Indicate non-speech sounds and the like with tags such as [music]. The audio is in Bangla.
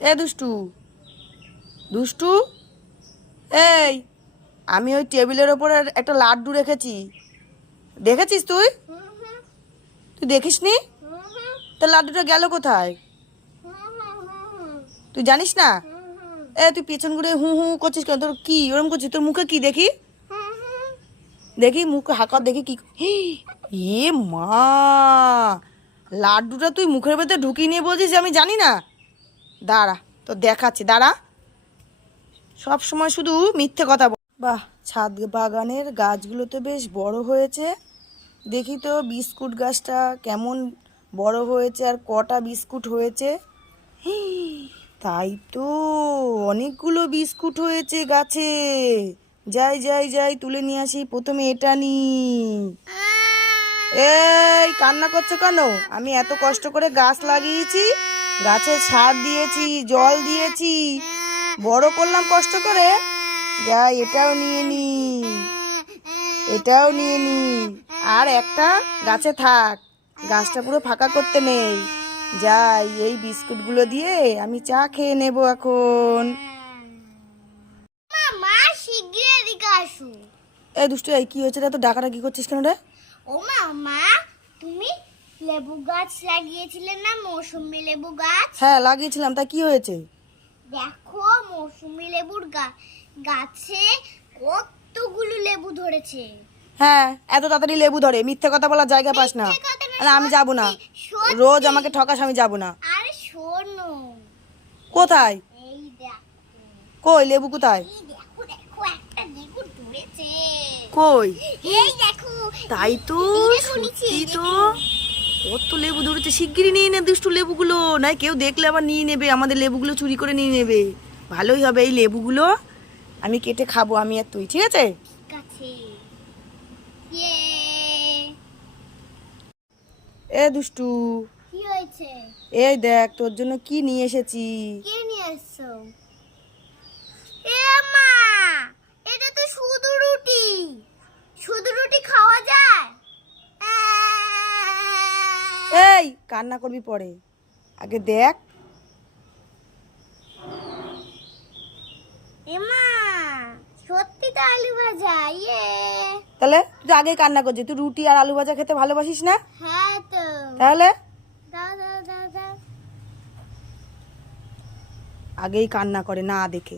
এ দুষ্টু। দুষ্টু? এই, আমি ওই টেবিলের ওপরে একটা লাড্ডু রেখেছি। দেখেছিস তুই? তুই দেখিস নি তা লাড্ডুটা গেল কোথায়? তুই জানিস না? এ, তুই পেছন ঘুরে হু হু করছিস কেন? তোর কি? ওরম করছিস? তোর মুখে কি দেখি? দেখি, মুখ হাঁকা, দেখি কি এ মা! লাড্ডুটা তুই মুখের ভেতরে ঢুকিয়ে নিয়ে বলছিস আমি জানি না? দাঁড়া, তো দেখাচ্ছি, দাঁড়া। সব সময় শুধু মিথ্যে কথা বল। বাহ, ছাদ বাগানের গাছগুলো তো বেশ বড় হয়েছে। দেখি তো বিস্কুট গাছটা কেমন বড় হয়েছে আর কটা বিস্কুট হয়েছে। [gasps] তাই তো, অনেকগুলো বিস্কুট হয়েছে গাছে। যাই যাই যাই, তুলে নিয়ে আসি, প্রথমে এটা নি এই, কান্না করছ কেন? আমি এত কষ্ট করে গাছ লাগিয়েছি। গাছে সার দিয়েছি জল দিয়েছি। বড় করলাম কষ্ট করে। যাই এটাও নিয়ে নি। এটাও নিয়ে নি। আর একটা গাছে থাক। গাছটা পুরো ফাঁকা করতে নেই। যাই এই বিস্কুটগুলো দিয়ে আমি চা খেয়ে নেব এখন। এই দুষ্টু এই কি হয়েছে তো ডাকাটা কি করছিস কেন রে? ও মা মা লেবু গাছ লাগিয়েছিলে না? মৌসুমি লেবু গাছ? হ্যাঁ লাগিয়েছিলাম। তা কি হয়েছে? দেখো মৌসুমি লেবুর গাছে কতগুলো লেবু ধরেছে। হ্যাঁ এত তাড়াতাড়ি লেবু ধরে। মিথ্যে কথা বলার জায়গা পাস না। না, আরে আমি যাব না। রোজ আমাকে ঠকাস আমি যাব না। আরে শোনো। কোথায়? এই দেখো। কই লেবু কোথায়? দেখো দেখো একটা লেবু ধরেছে। কই? এই দেখো। তাই তো সত্যি তো। কত লেবু ধরেছে শিগগিরই নিয়ে নে দুষ্টু লেবুগুলো। নাই কেউ দেখলে আবার নিয়ে নেবে আমাদের লেবুগুলো চুরি করে নিয়ে নেবে। ভালোই হবে এই লেবুগুলো। আমি কেটে খাব আমি আর তুই ঠিক আছে? ইয়ে। এ দুষ্টু। কি এই দেখ তোর জন্য কি নিয়ে এসেছি? কে নিয়ে এসছো এ মা এটা তো শুধু রুটি শুধু রুটি খাওয়া যায় এই কান্না করবি পরে। আগে দেখ। সত্যি তো আলু ভাজা ইয়ে। তাহলে তুই তো আগেই কান্না করছিস তুই রুটি আর আলু ভাজা খেতে ভালোবাসিস না? হ্যাঁ তো। তাহলে? আগেই কান্না করে না দেখে।